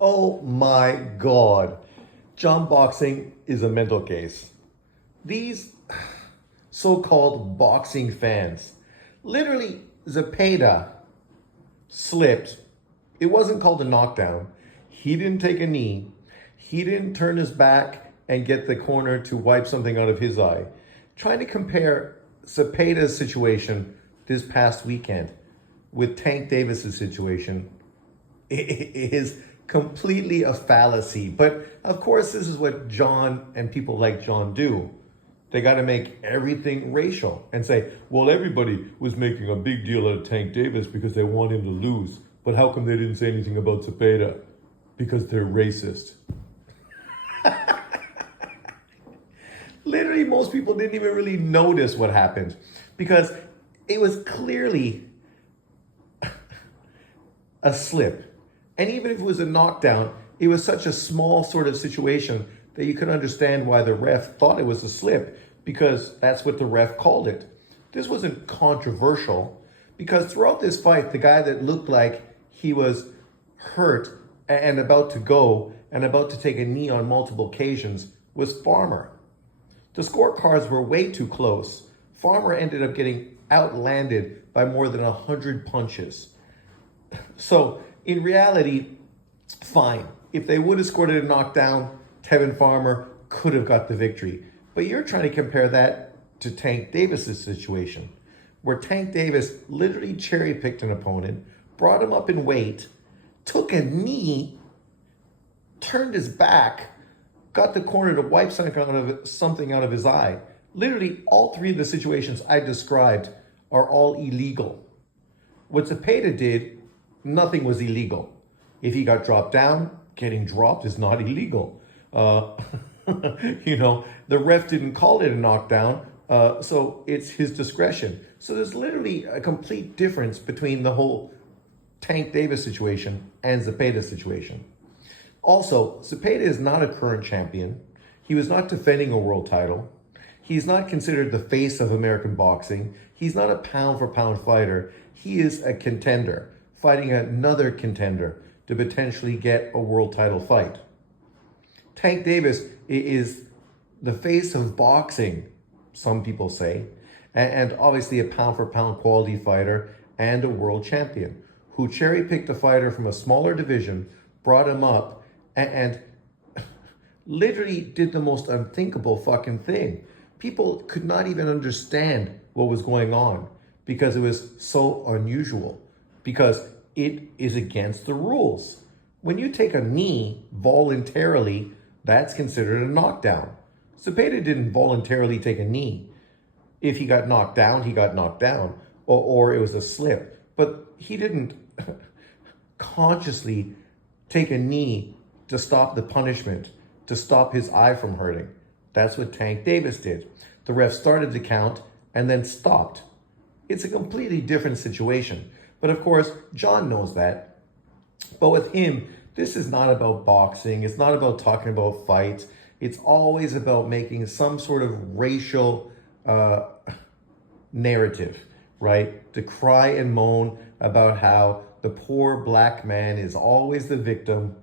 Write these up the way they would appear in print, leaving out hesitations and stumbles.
Oh my God. John Boxing is a mental case. These so-called boxing fans, literally Zepeda slipped. It wasn't called a knockdown. He didn't take a knee. He didn't turn his back and get the corner to wipe something out of his eye. Trying to compare Zepeda's situation this past weekend with Tank Davis's situation is completely a fallacy. But of course, this is what John and people like John do. They got to make everything racial and say, well, everybody was making a big deal out of Tank Davis because they want him to lose. But how come they didn't say anything about Zepeda? Because they're racist. Literally, most people didn't even really notice what happened because it was clearly a slip. And even if it was a knockdown, it was such a small sort of situation that you could understand why the ref thought it was a slip, because that's what the ref called it. This wasn't controversial because throughout this fight, the guy that looked like he was hurt and about to go and about to take a knee on multiple occasions was Farmer. The scorecards were way too close. Farmer ended up getting outlanded by more than 100 punches. So in reality, fine. If they would have scored a knockdown, Tevin Farmer could have got the victory. But you're trying to compare that to Tank Davis's situation, where Tank Davis literally cherry-picked an opponent, brought him up in weight, took a knee, turned his back, got the corner to wipe something out of his eye. Literally, all three of the situations I described are all illegal. What Zepeda did, nothing was illegal. If he got dropped down, getting dropped is not illegal. The ref didn't call it a knockdown, so it's his discretion. So there's literally a complete difference between the whole Tank Davis situation and Zepeda's situation. Also, Zepeda is not a current champion. He was not defending a world title. He's not considered the face of American boxing. He's not a pound-for-pound fighter. He is a contender, fighting another contender to potentially get a world title fight. Tank Davis is the face of boxing, some people say, and obviously a pound-for-pound quality fighter and a world champion who cherry-picked a fighter from a smaller division, brought him up, and literally did the most unthinkable fucking thing. People could not even understand what was going on because it was so unusual, because it is against the rules. When you take a knee voluntarily, that's considered a knockdown. Zepeda didn't voluntarily take a knee. If he got knocked down, he got knocked down, or it was a slip. But he didn't consciously take a knee to stop the punishment, to stop his eye from hurting. That's what Tank Davis did. The ref started to count and then stopped. It's a completely different situation. But of course, John knows that. But with him, this is not about boxing. It's not about talking about fights. It's always about making some sort of racial narrative, right? To cry and moan about how the poor black man is always the victim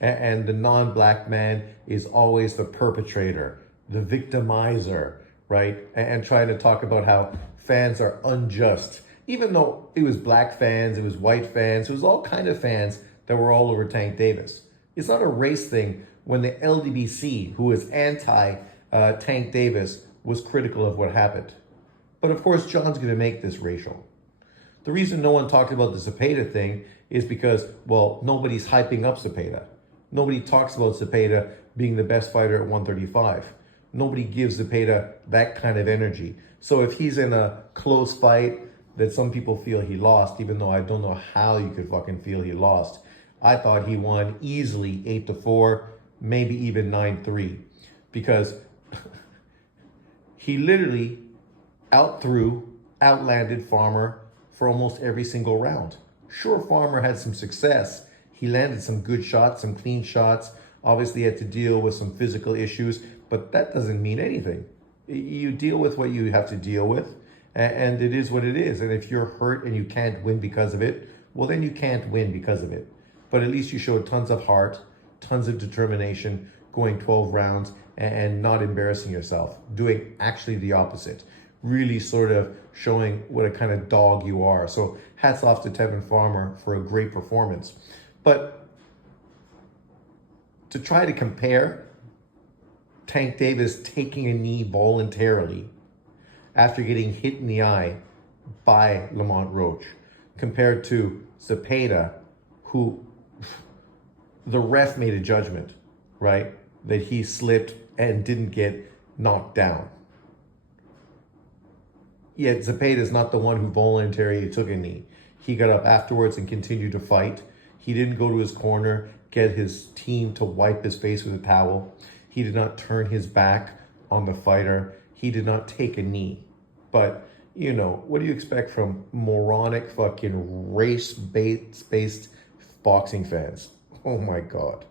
and the non-black man is always the perpetrator, the victimizer, right? And trying to talk about how fans are unjust. Even though it was black fans, it was white fans, it was all kind of fans that were all over Tank Davis. It's not a race thing when the LDBC, who is anti-Tank Davis, was critical of what happened. But of course, John's going to make this racial. The reason no one talked about the Zepeda thing is because, well, nobody's hyping up Zepeda. Nobody talks about Zepeda being the best fighter at 135. Nobody gives Zepeda that kind of energy. So if he's in a close fight that some people feel he lost, even though I don't know how you could fucking feel he lost, I thought he won easily 8-4, maybe even 9-3, because he literally outlanded Farmer for almost every single round. Sure, Farmer had some success. He landed some good shots, some clean shots. Obviously had to deal with some physical issues, but that doesn't mean anything. You deal with what you have to deal with, and it is what it is. And if you're hurt and you can't win because of it, well, then you can't win because of it. But at least you showed tons of heart, tons of determination, going 12 rounds and not embarrassing yourself, doing actually the opposite, really sort of showing what a kind of dog you are. So hats off to Tevin Farmer for a great performance. But to try to compare Tank Davis taking a knee voluntarily after getting hit in the eye by Lamont Roach compared to Zepeda, who the ref made a judgment, right, that he slipped and didn't get knocked down. Yet Zepeda is not the one who voluntarily took a knee. He got up afterwards and continued to fight. He didn't go to his corner, get his team to wipe his face with a towel. He did not turn his back on the fighter. He did not take a knee. But, you know, what do you expect from moronic fucking race-based boxing fans? Oh my God.